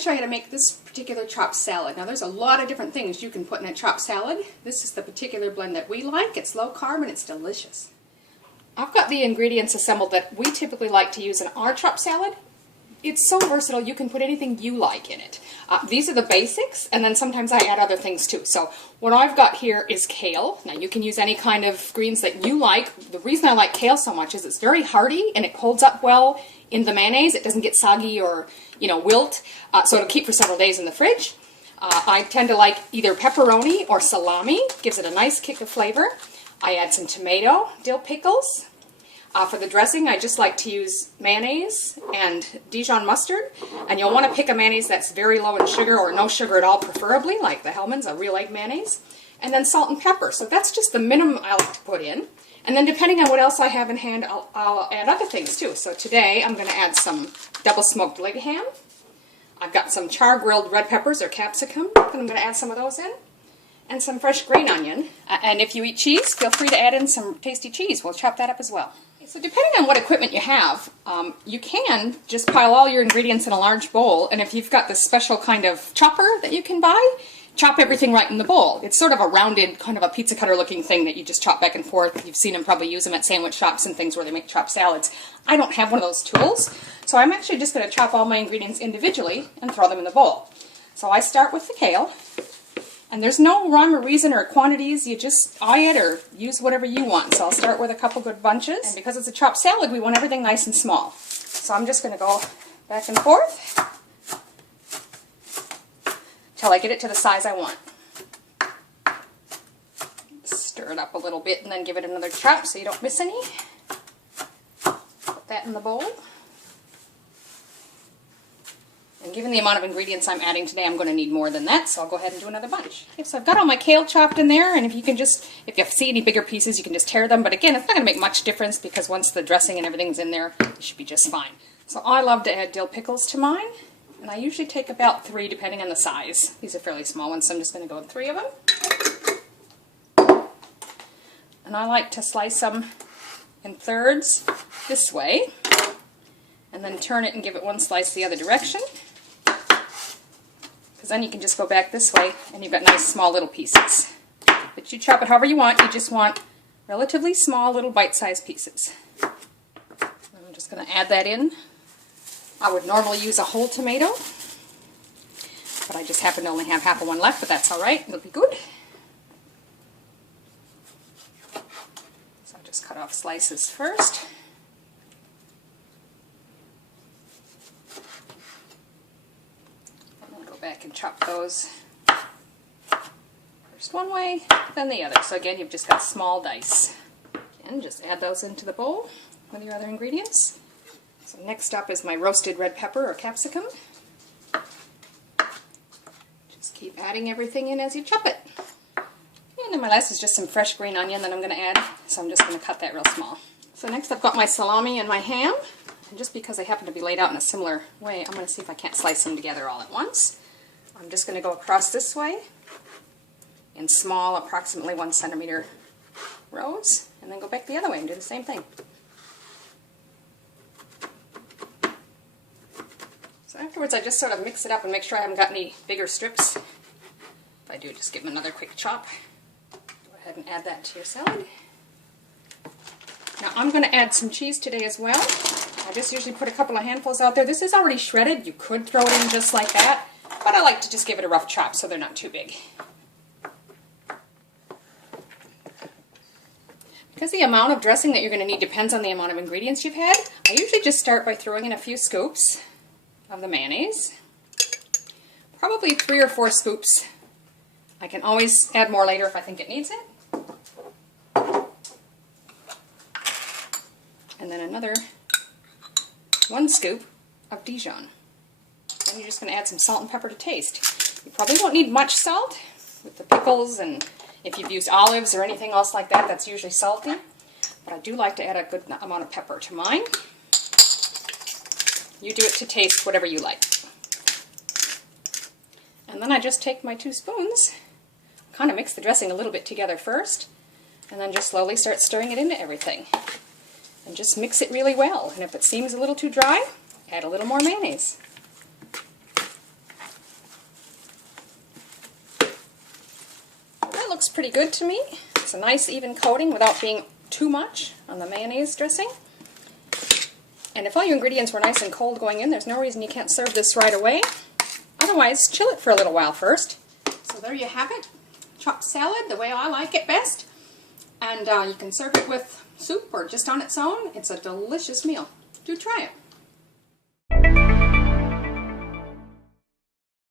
to show you how to make this particular chopped salad. Now there's a lot of different things you can put in a chopped salad. This is the particular blend that we like. It's low carb and it's delicious. I've got the ingredients assembled that we typically like to use in our chopped salad. It's so versatile, you can put anything you like in it. These are the basics, and then sometimes I add other things too. So what I've got here is kale. Now you can use any kind of greens that you like. The reason I like kale so much is it's very hearty and it holds up well in the mayonnaise. It doesn't get soggy or, wilt, so it'll keep for several days in the fridge. I tend to like either pepperoni or salami. Gives it a nice kick of flavor. I add some tomato, dill pickles. For the dressing, I just like to use mayonnaise and Dijon mustard. And you'll want to pick a mayonnaise that's very low in sugar or no sugar at all, preferably, like the Hellmann's, a real egg mayonnaise. And then salt and pepper. So that's just the minimum I like to put in. And then depending on what else I have in hand, I'll add other things too. So today I'm going to add some double smoked leg ham. I've got some char grilled red peppers or capsicum, and I'm going to add some of those in. And some fresh green onion. And if you eat cheese, feel free to add in some tasty cheese. We'll chop that up as well. So depending on what equipment you have, you can just pile all your ingredients in a large bowl, and if you've got this special kind of chopper that you can buy, chop everything right in the bowl. It's sort of a rounded, kind of a pizza cutter looking thing that you just chop back and forth. You've seen them probably use them at sandwich shops and things where they make chopped salads. I don't have one of those tools, so I'm actually just going to chop all my ingredients individually and throw them in the bowl. So I start with the kale. And there's no rhyme or reason or quantities, you just eye it or use whatever you want. So I'll start with a couple good bunches. And because it's a chopped salad, we want everything nice and small. So I'm just going to go back and forth till I get it to the size I want. Stir it up a little bit and then give it another chop so you don't miss any. Put that in the bowl. And given the amount of ingredients I'm adding today, I'm going to need more than that, so I'll go ahead and do another bunch. Okay, so I've got all my kale chopped in there, and if you see any bigger pieces, you can just tear them. But again, it's not going to make much difference because once the dressing and everything's in there, it should be just fine. So I love to add dill pickles to mine, and I usually take about 3 depending on the size. These are fairly small ones, so I'm just going to go with 3 of them. And I like to slice them in thirds this way, and then turn it and give it one slice the other direction. Because then you can just go back this way and you've got nice small little pieces. But you chop it however you want, you just want relatively small little bite-sized pieces. I'm just going to add that in. I would normally use a whole tomato, but I just happen to only have half of one left, but that's alright, it'll be good. So I'll just cut off slices first. Back and chop those first one way, then the other. So again, you've just got small dice. And just add those into the bowl with your other ingredients. So next up is my roasted red pepper or capsicum. Just keep adding everything in as you chop it. And then my last is just some fresh green onion that I'm going to add. So I'm just going to cut that real small. So next I've got my salami and my ham. And just because they happen to be laid out in a similar way, I'm going to see if I can't slice them together all at once. I'm just going to go across this way in small, approximately 1 centimeter rows, and then go back the other way and do the same thing. So afterwards I just sort of mix it up and make sure I haven't got any bigger strips. If I do, just give them another quick chop. Go ahead and add that to your salad. Now I'm going to add some cheese today as well. I just usually put a couple of handfuls out there. This is already shredded. You could throw it in just like that. But I like to just give it a rough chop so they're not too big. Because the amount of dressing that you're going to need depends on the amount of ingredients you've had, I usually just start by throwing in a few scoops of the mayonnaise. Probably 3 or 4 scoops. I can always add more later if I think it needs it. And then another 1 scoop of Dijon. And you're just going to add some salt and pepper to taste. You probably won't need much salt with the pickles, and if you've used olives or anything else like that, that's usually salty. But I do like to add a good amount of pepper to mine. You do it to taste whatever you like. And then I just take my 2 spoons, kind of mix the dressing a little bit together first, and then just slowly start stirring it into everything. And just mix it really well. And if it seems a little too dry, add a little more mayonnaise. pretty good to me. It's a nice even coating without being too much on the mayonnaise dressing. And if all your ingredients were nice and cold going in, there's no reason you can't serve this right away. Otherwise, chill it for a little while first. So there you have it. Chopped salad, the way I like it best. And you can serve it with soup or just on its own. It's a delicious meal. Do try it.